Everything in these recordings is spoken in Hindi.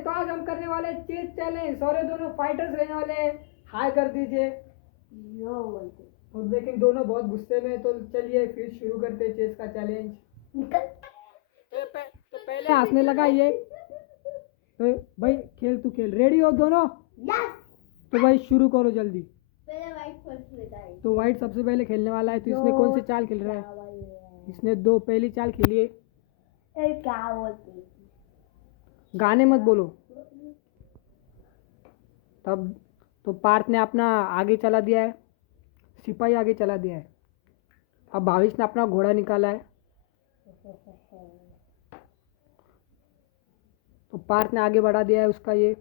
तो आज हम करने वाले चेस चैलेंज और ये दोनों फाइटर्स रहने वाले हैं। हाय कर दीजिए। यो बोलते और लेकिन दोनों बहुत गुस्से में हैं, तो चलिए फिर शुरू करते हैं चेस का चैलेंज। निकल। तो पहले हंसने लगा ये। तो भाई खेल, तू खेल। रेडी हो दोनों? यस। तो भाई शुरू करो जल्दी। पहले वाइट फर्स्ट लेता है। तो वाइट सबसे पहले खेलने वाला है। तो इसने कौन सी चाल खेल रहा है? इसने दो पहली चाल खेली है। क्या बोलते गाने मत बोलो। तब तो पार्थ ने अपना आगे चला दिया है, सिपाही आगे चला दिया है। अब भाविश ने अपना घोड़ा निकाला है। तो पार्थ ने आगे बढ़ा दिया है उसका ये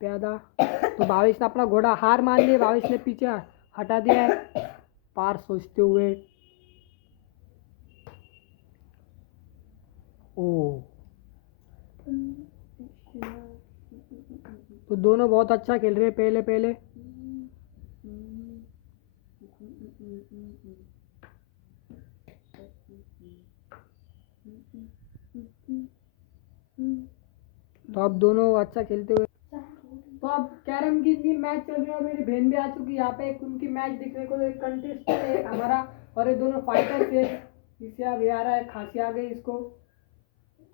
प्यादा। तो भाविश ने अपना घोड़ा हार मान लिया। भाविश ने पीछे हटा दिया है। पार्थ सोचते हुए, ओ तो दोनों बहुत अच्छा खेल रहे हैं पहले पहले। तो अब दोनों अच्छा खेलते हुए। तो अब कैरम की मैच चल रही है। मेरी बहन भी आ चुकी है यहाँ पे। एक उनकी मैच देखने को, एक कंटेस्ट है हमारा। और ये दोनों फाइटर थे। इससे अब ये आ रहा है, खांसी आ गई इसको।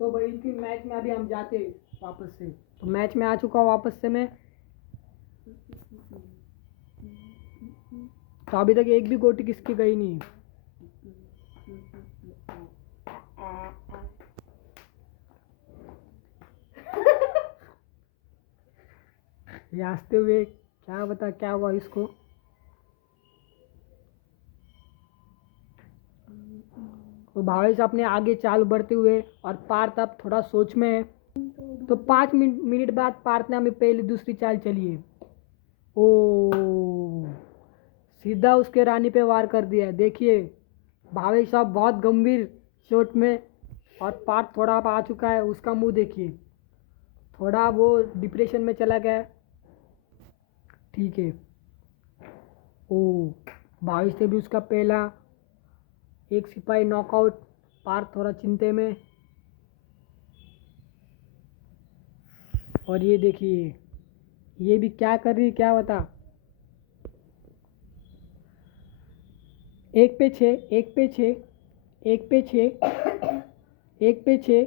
तो भाई इनकी मैच में अभी हम जाते हैं वापस से। तो मैच में आ चुका हूँ वापस से मैं। तो अभी तक एक भी गोटी किसकी गई नहीं है। ये हंसते हुए, क्या बता क्या हुआ इसको। तो भावेश अपने आगे चाल बढ़ते हुए, और पार्थ अब थोड़ा सोच में है। तो 5 मिनट बाद पार्थ ने हमें पहली दूसरी चाल चली है। ओ सीधा उसके रानी पे वार कर दिया है। देखिए भावेश अब बहुत गंभीर चोट में, और पार्थ थोड़ा अब आ चुका है। उसका मुंह देखिए, थोड़ा वो डिप्रेशन में चला गया है। ठीक है। ओ भावेश से भी उसका पहला एक सिपाही नॉकआउट। पार्थ थोड़ा चिंते में। और ये देखिए, ये भी क्या कर रही है क्या बता। 1 पे 6, 1 पे 6, 1 पे 6, 1 पे 6,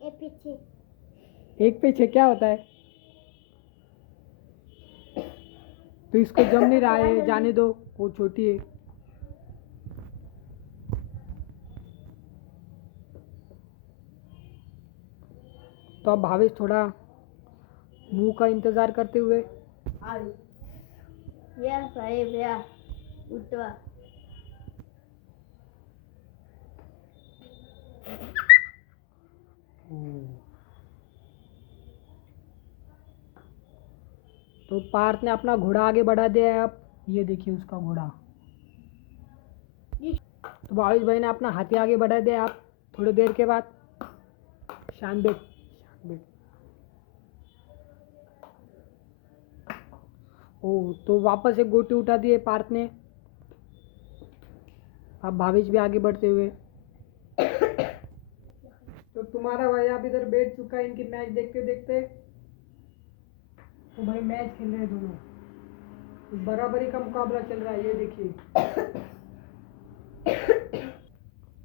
ए पीछे 1 पे 6 क्या होता है? तो इसको जम नहीं रहा है, जाने दो, वो छोटी है। तो अब भावेश थोड़ा मुंह का इंतजार करते हुए। आई या साहेब या उठवा तो पार्थ ने अपना घोड़ा आगे बढ़ा दिया है। अब ये देखिए उसका घोड़ा। तो भावेश भाई ने अपना हाथी आगे बढ़ा दिया। आप थोड़ी देर के बाद शांत बैठ, शांत बैठ। ओ तो वापस एक गोटी उठा दिए पार्थ ने। अब भावेश भी आगे बढ़ते हुए। तो तुम्हारा भाई आप इधर बैठ चुका है इनकी मैच देखते देखते। तो भाई मैच खेल रहे हैं दोनों, तो बराबरी का मुकाबला चल रहा है, ये देखिए।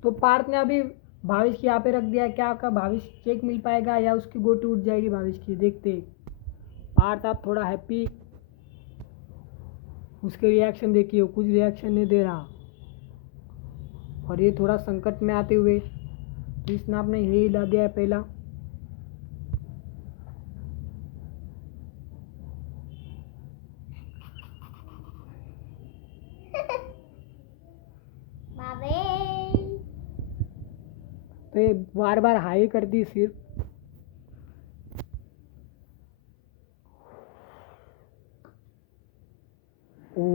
तो पार्थ ने अभी भावेश की यहाँ पे रख दिया। क्या का भावेश चेक मिल पाएगा या उसकी गोटी उठ जाएगी भावेश की, देखते। पार्थ आप थोड़ा हैप्पी। उसके रिएक्शन देखिए, कुछ रिएक्शन नहीं दे रहा। और ये थोड़ा संकट में आते हुए, तो इसने आपने ये हिला दिया है पहला। बाबे तो ये बार बार हाई कर दी सिर्फ। ओ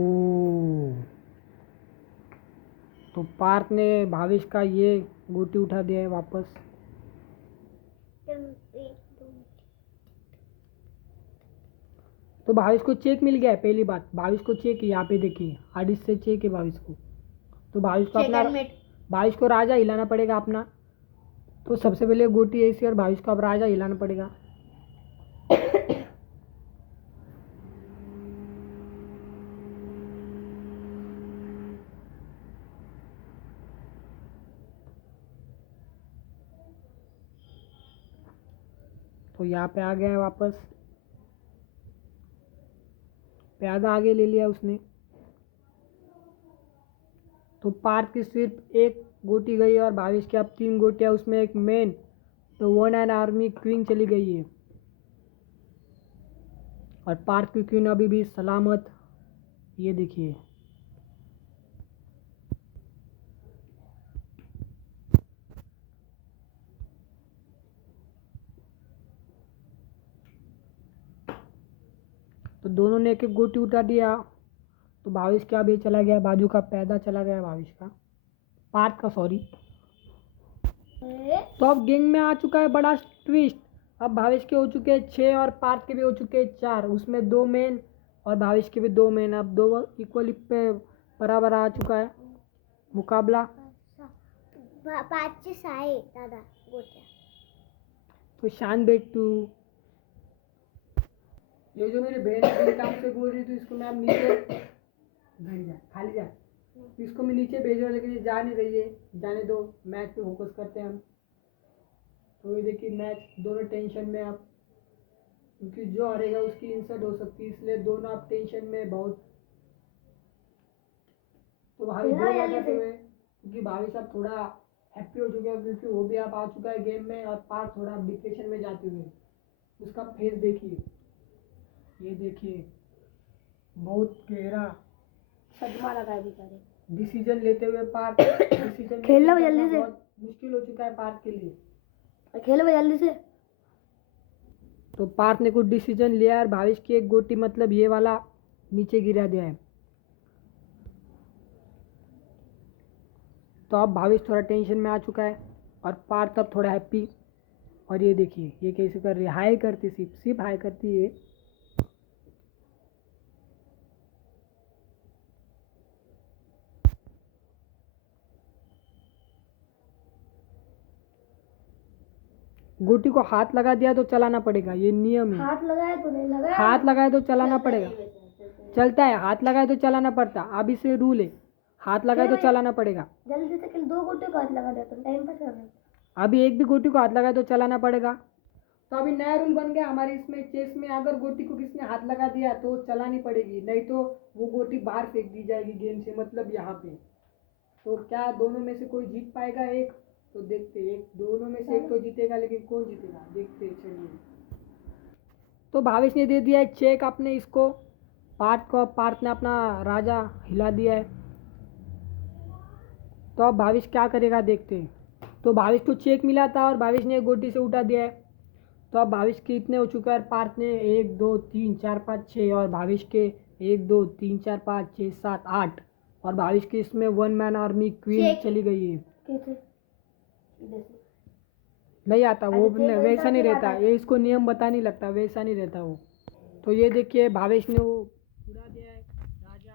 तो पार्थ ने भावेश का ये गोटी उठा दिया है वापस। तो भावेश को चेक मिल गया है। पहली बात, भावेश को चेक है, यहाँ पे देखिए आडिश से चेक है भावेश को। तो भावेश को अपना, भावेश को राजा हिलाना पड़ेगा अपना। तो सबसे पहले गोटी ऐसी, और भावेश को अब राजा हिलाना पड़ेगा। तो यहाँ पे आ गया है वापस, प्यादा आगे ले लिया उसने। तो पार्थ की सिर्फ एक गोटी गई और भावेश की अब 3 गोटियां, उसमें एक मेन। तो 1 एंड आर्मी क्वीन चली गई है और पार्थ की क्वीन अभी भी सलामत। ये देखिए, तो दोनों ने एक एक गोटी उठा दिया। तो भावेश का भी चला गया, बाजू का पैदा चला गया भावेश का, पार्थ का, सॉरी। तो अब गेम में आ चुका है बड़ा ट्विस्ट। अब भावेश के हो चुके हैं 6 और पार्थ के भी हो चुके हैं 4, उसमें 2 मेन और भावेश के भी 2 मेन। अब 2 इक्वली पे बराबर आ चुका है मुकाबला। 5 आहे दादा गोट्या. तो शान बेटू, ये जो मेरी बहन है काम से बोल रही थी, इसको मैं अब नीचे घर जा, खाली जा, इसको मैं नीचे भेज रहा हूँ, लेकिन ये जा नहीं रही है। जाने दो, मैच पे फोकस करते हैं हम। तो ये देखिए मैच, दोनों टेंशन में अब, क्योंकि जो हारेगा उसकी इंसल्ट हो सकती है, इसलिए दोनों अब टेंशन में बहुत। तो भाभी दो लगाते हुए, क्योंकि भाभी साहब थोड़ा हैप्पी हो चुके हैं, क्योंकि वो भी आप आ चुका है गेम में, और पार थोड़ा डिप्रेशन में जाते हुए। उसका फेस देखिए, ये देखिए, बहुत गहरा सदमा लगा है बेचारे. डिसीजन लेते हुए पार्थ, डिसीजन खेलना जल्दी से, बहुत मुश्किल हो चुका है पार्थ के लिए। खेलो जल्दी से. तो पार्थ ने कुछ डिसीजन लिया और भावेश की एक गोटी, मतलब ये वाला, नीचे गिरा दिया है। तो अब भावेश थोड़ा टेंशन में आ चुका है और पार्थ अब थोड़ा हैप्पी। और ये देखिए ये कैसे कर रही है, हाई करती, सिर्फ हाई करती है। गोटी को हाथ लगा दिया तो चलाना पड़ेगा, ये नियम है। हाथ लगाए तो नहीं लगाया, हाथ लगाए तो चलाना पड़ेगा, चलता है, हाथ लगाए तो चलाना पड़ता, अब इसे रूल है, हाथ लगाए तो चलाना पड़ेगा। जल्दी से खेल. 2 गोटे को हाथ लगा देता हूँ, टाइम पास कर रहा हूँ. अभी एक भी गोटी को हाथ लगाए तो चलाना पड़ेगा। तो अभी नया रूल बन गया हमारे इसमें चेस में, अगर गोटी को किसने हाथ लगा दिया तो चलानी पड़ेगी, नहीं तो वो गोटी बाहर फेंक दी जाएगी गेम से, मतलब यहाँ पे। तो क्या दोनों में से कोई जीत पाएगा एक? तो देखते, एक दोनों में से एक तो जीतेगा, लेकिन कौन जीतेगा देखते चलिए। तो भावेश ने दे दिया है चेक अपने इसको, पार्थ को। पार्थ ने अपना राजा हिला दिया है। तो अब भावेश क्या करेगा देखते हैं। तो भावेश को चेक मिला था और भावेश ने एक गोटी से उठा दिया है। तो अब भावेश के इतने हो चुका है, पार्थ ने 1 2 3 4 5 6 और भावेश के 1 2 3 4 5 6 7 8, और भावेश के इसमें 1 मैन आर्मी क्वीन चली गई है। कैसे नहीं आता वो, अरे वैसा नहीं रहता ये, इसको नियम बता नहीं लगता, वैसा नहीं रहता वो। तो ये देखिए भावेश ने वो उड़ा दिया है राजा,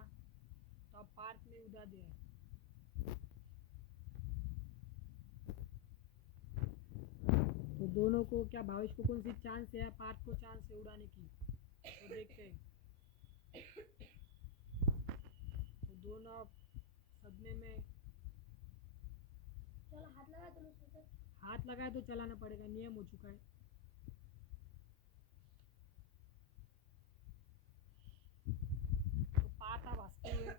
तो अब पार्थ ने उड़ा दिया है। तो दोनों को क्या, भावेश को कौन सी चांस है, पार्थ को चांस है उड़ाने की, तो देखते हैं। तो दोनों अब सदमे में, चलो हाथ लगा दो. हाथ लगाए तो चलाना पड़ेगा, नियम हो चुका है। तो पार्थ अब हंसते हुए,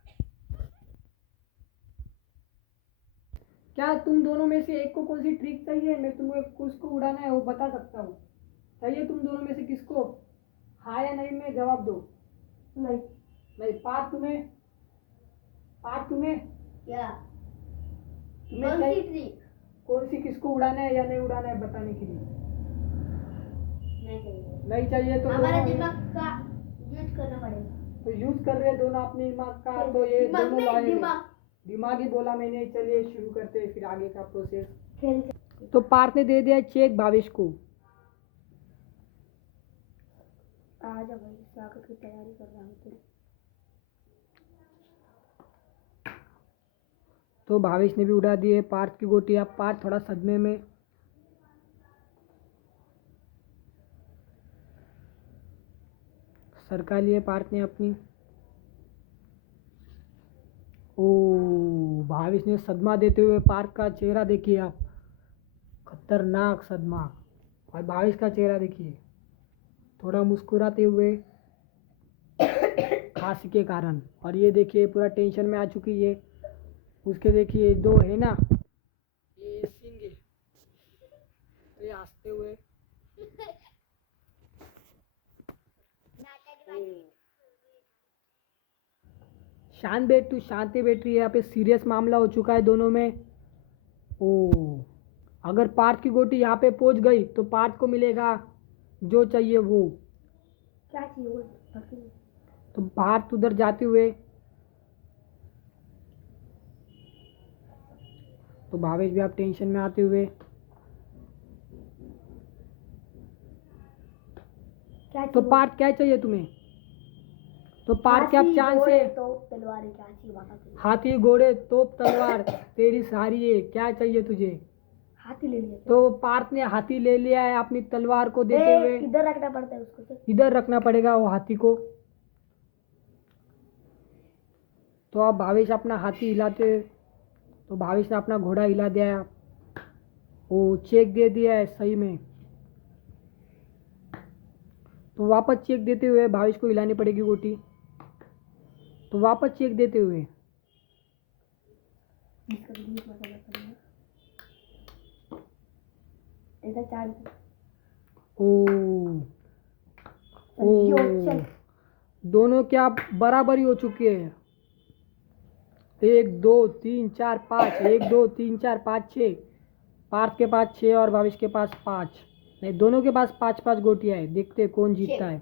क्या तुम दोनों में से एक को कौन सी ट्रिक चाहिए, मैं तुम्हें किसको उड़ाना है वो बता सकता हूँ, चाहिए तुम दोनों में से किसको, हाँ या नहीं में जवाब दो। नहीं. नहीं, पार्थ तुम्हें, पार्थ तुम्हें, क्या तुम्हें कौन सी चाहिए ट्रिक? कौन सी, किसको उड़ाना है या नहीं उड़ाना है बताने के लिए। नहीं चाहिए. नहीं चाहिए तो हमारे दोनों, दिमाग का यूज करना पड़ेगा. तो यूज कर रहे हैं दोनों अपने दिमाग का, तो ये दिमाग दोनों में लॉयल है। दिमाग दिमाग ही बोला मैंने, चलिए शुरू करते हैं फिर आगे का प्रोसेस। खेल. तो पार्थ ने दे दिया चेक भावेश को। आ जा भाई, स्वागत की तैयारी कर रहा हूँ तेरी. तो भावेश ने भी उड़ा दिए पार्थ की गोटी। अब पार्थ थोड़ा सदमे में, सरका लिए पार्थ ने अपनी। ओ, भावेश ने सदमा देते हुए पार्थ का चेहरा देखिए आप, खतरनाक सदमा। और भावेश का चेहरा देखिए, थोड़ा मुस्कुराते हुए खांसी के कारण। और ये देखिए पूरा टेंशन में आ चुकी है। उसके देखिए दो है ना, ये सिंह है, तो ये हंसते हुए। शांत बैठ, तू शांति बैठ रही है। यहाँ पे सीरियस मामला हो चुका है दोनों में। ओ, अगर पार्थ की गोटी यहाँ पे पहुंच गई तो पार्थ को मिलेगा जो चाहिए वो। क्या चाहिए वो बाकी? तो पार्थ उधर जाते हुए, तो भावेश भी आप टेंशन में आते हुए। क्या तो चाहिए? पार्थ क्या चाहिए तुम्हें? तो पार्थ के आप चांस है। तो तलवार है, क्या चाहिए बता तू? हाथी घोड़े तोप तलवार तेरी सारी है, क्या चाहिए तुझे? हाथी ले लिया। तो पार्थ ने हाथी ले लिया है अपनी तलवार को देते हुए। इधर रखना पड़ता है उसको तो। इधर रखना पड़ेगा वो हाथी को। तो अब भावेश अपना हाथी हिलाते, तो भावेश ने अपना घोड़ा हिला दिया। वो चेक दे दिया है सही में। तो वापस चेक देते हुए भावेश को हिलानी पड़ेगी गोटी। तो वापस चेक देते हुए, इसका भी बीच में करना पड़ेगा। ऐसा चार ओ यो ओ, चल। दोनों क्या बराबरी हो चुकी है। 1 2 3 4 5, 1 2 3 4 5 6। पार्थ के पास 6 और भावेश के पास 5। नहीं, दोनों के पास 5 5 गोटियां है। देखते हैं कौन जीतता है।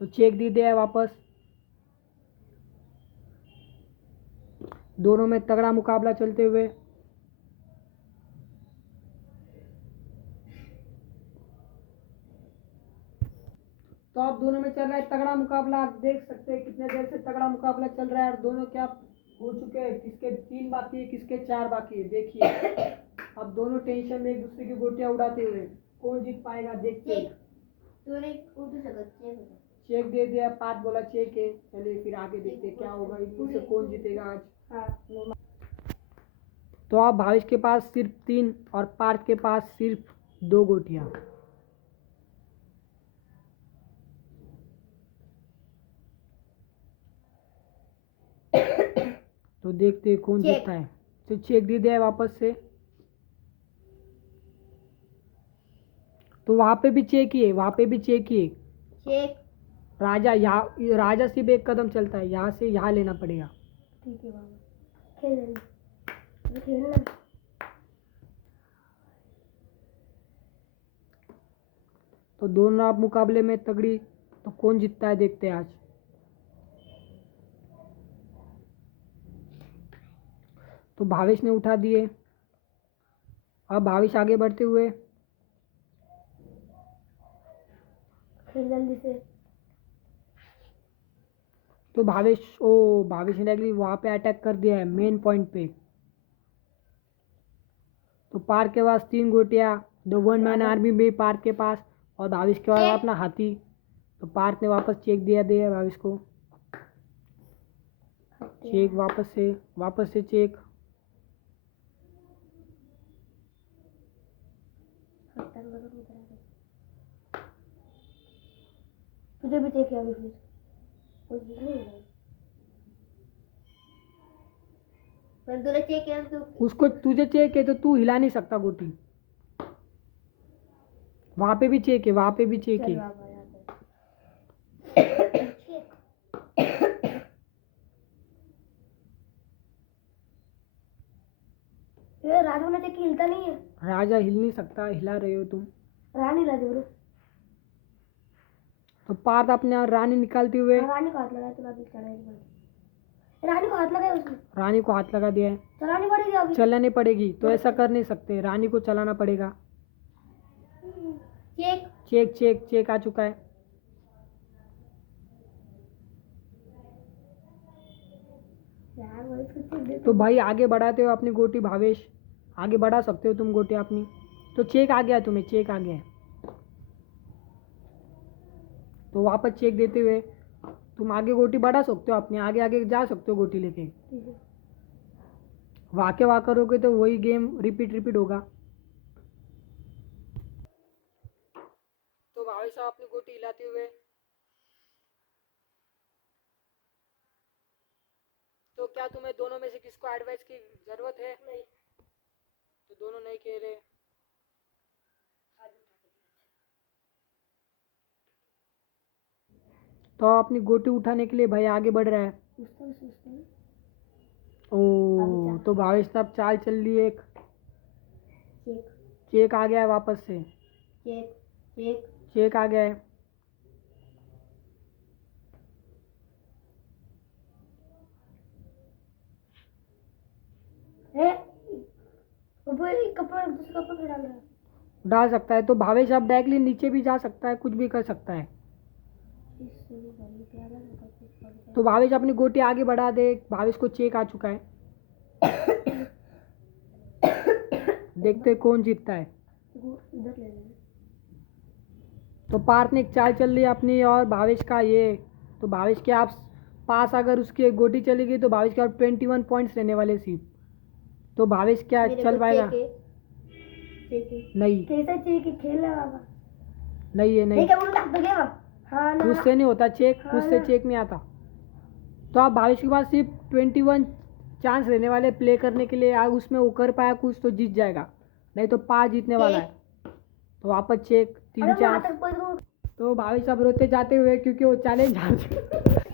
तो चेक दे दिया है वापस। दोनों में तगड़ा मुकाबला चलते हुए। तो अब दोनों में चल रहा है तगड़ा मुकाबला। आप देख सकते हैं कितने देर से तगड़ा मुकाबला चल रहा है। और दोनों क्या हो चुके हैं, किसके 3 बाकी है, किसके 4 बाकी है। देखिए अब दोनों टेंशन में एक दूसरे की गोटियां उड़ाते हुए, कौन जीत पाएगा देखते हैं। तूने उर्दू से बच्चे चेक दे दिया, पार्थ बोला चेक है। चलिए फिर आगे देखते हैं क्या होगा, इनमें से कौन जीतेगा आज। हाँ तो अब भावेश के पास सिर्फ 3 और पार्थ के पास सिर्फ 2 गोटियां। तो देखते हैं कौन चेक। जीतता है। तो चेक दे दिया है वापस से। तो वहां पे भी चेक ही है, वहां पे भी चेक ही है। चेक। राजा यहाँ, राजा सिर्फ एक कदम चलता है, यहाँ से यहाँ लेना पड़ेगा। ठीक है बाबा, खेल खेलना। तो दोनों आप मुकाबले में तगड़ी। तो कौन जीतता है देखते हैं आज। तो भावेश ने उठा दिए। अब भावेश आगे बढ़ते हुए, खेल जल्दी से। तो भावेश भावेश ने अगली वहां पे अटैक कर दिया है मेन पॉइंट पे। तो पार्थ के पास 3 गोटियां, द 1 मैन आर्मी में पार्थ के पास। और भावेश के पास अपना हाथी। तो पार्थ ने वापस चेक दिया भावेश को। चेक वापस से चेक। तुझे भी चेक किया अभी फिर कुछ भी नहीं है। पर तूने चेक किया तो उसको तुझे चेक है तो तू हिला नहीं सकता गोटी। वहां पे भी चेक है, वहां पे भी चेक चल है। बाबा यहाँ पे चेक। ये राजू ने चेक हिलता नहीं है। राजा हिल नहीं सकता, हिला रहे हो तुम। रानी राजू रे। तो पार्थ अपने रानी निकालते हुए, रानी को हाथ लगाया तो अभी चढ़ाई रानी को हाथ लगाया उसने। रानी को हाथ लगा दिया है। चलानी पड़ेगी अभी। चलानी पड़ेगी। तो ऐसा कर नहीं सकते, रानी को चलाना पड़ेगा। चेक। चेक चेक चेक आ चुका है। यार वो इसको चेक दे तो भाई आगे बढ़ाते हो अपनी गोटी। भावेश आगे बढ़ा सकते हो तुम गोटी अपनी। तो चेक आ गया, तुम्हें चेक आ गया है। तो वापस चेक देते हुए तुम आगे गोटी बढ़ा सकते हो, अपने आगे आगे जा सकते हो गोटी लेके। ठीक है। वाके वाक करोगे तो वही गेम रिपीट होगा। तो भाई साहब अपनी गोटी हिलाते हुए, तो क्या तुम्हें दोनों में से किसको एडवाइस की जरूरत है? नहीं। तो दोनों नहीं कह रहे। तो अपनी गोटी उठाने के लिए भाई आगे बढ़ रहा है। सुस्ता है। ओ आगे तो भावेश साहब चाल चल ली एक। चेक चेक आ गया है वापस से। Check check. चेक आ गया है। ए ऊपर एक कपड़ा दूसरा कपड़ा डाल रहा है। डाल सकता है। तो भावेश अब डायरेक्टली नीचे भी जा सकता है, कुछ भी कर सकता है। इससे भी बड़ी प्यारा लगा कुछ पड़ तो भावेश अपनी गोटी आगे बढ़ा दे। भावेश को चेक आ चुका है। देखते हैं कौन जीतता है। इधर ले लेना। तो पार्थ ने एक चाल चल ली अपनी और भावेश का ये। तो भावेश के आप पास अगर उसकी एक गोटी चली गई तो भावेश के आप 21 पॉइंट्स रहने वाले सिर्फ। तो भावेश क्या मेरे चल को पाएगा? चेक है। नहीं कैसा चेक है? खेल रहा बाबा। नहीं है नहीं। ठीक है उल्टा तो गया। हाँ ना। उससे नहीं होता चेक, हाँ उससे ना। चेक नहीं आता। तो आप भावेश के पास सिर्फ 21 चांस रहने वाले प्ले करने के लिए। आग उसमें वो कर पाया कुछ तो जीत जाएगा, नहीं तो 5 जीतने वाला है। तो वापस चेक 3 अरे चांस। माता को तो भावेश साहब रोते जाते हुए क्योंकि वो चैलेंज हार चुके।